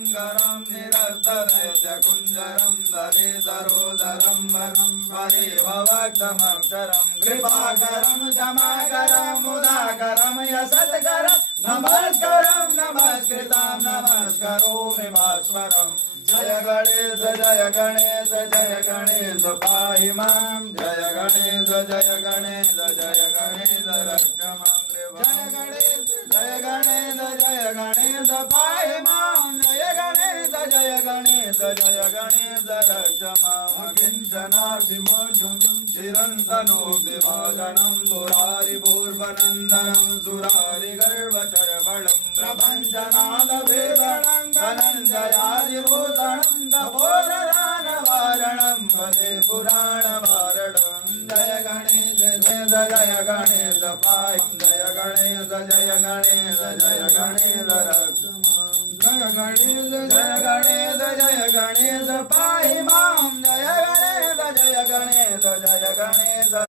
शङ्करं निरस्तदैत्यकुञ्जरं दरेदरोदरं वरं हरे भवक्तमक्षरं कृपाकरं जमाकरं मुदाकरं यसत्करं नमस्करं नमस्कृतं नमस्करोमि भास्वरम् जय गणेश जय गणेश जय गणेश पाहि मां जय गणेश जय गणेश जय गणेश रक्ष मां जय गणेश जय गणेश जय गणेश पाहि मां जय गणेश जय गणेश जय गणेश रक्ष मां किञ्चनार्तिमोक्षं चिरन्तनोक्तिभाजनं पुरारिपूर्वनन्दनं सुरारिगर्वचर्वणं प्रपञ्चनादवेदनं धनञ्जयादिभूतनं तपोधनवारणं वदे पुराणवारणं जय गणेश जय गणेश पाहि जय गणेश जय गणेश जय गणेश रक्ष मां जय गणेश जय गणेश जय गणेश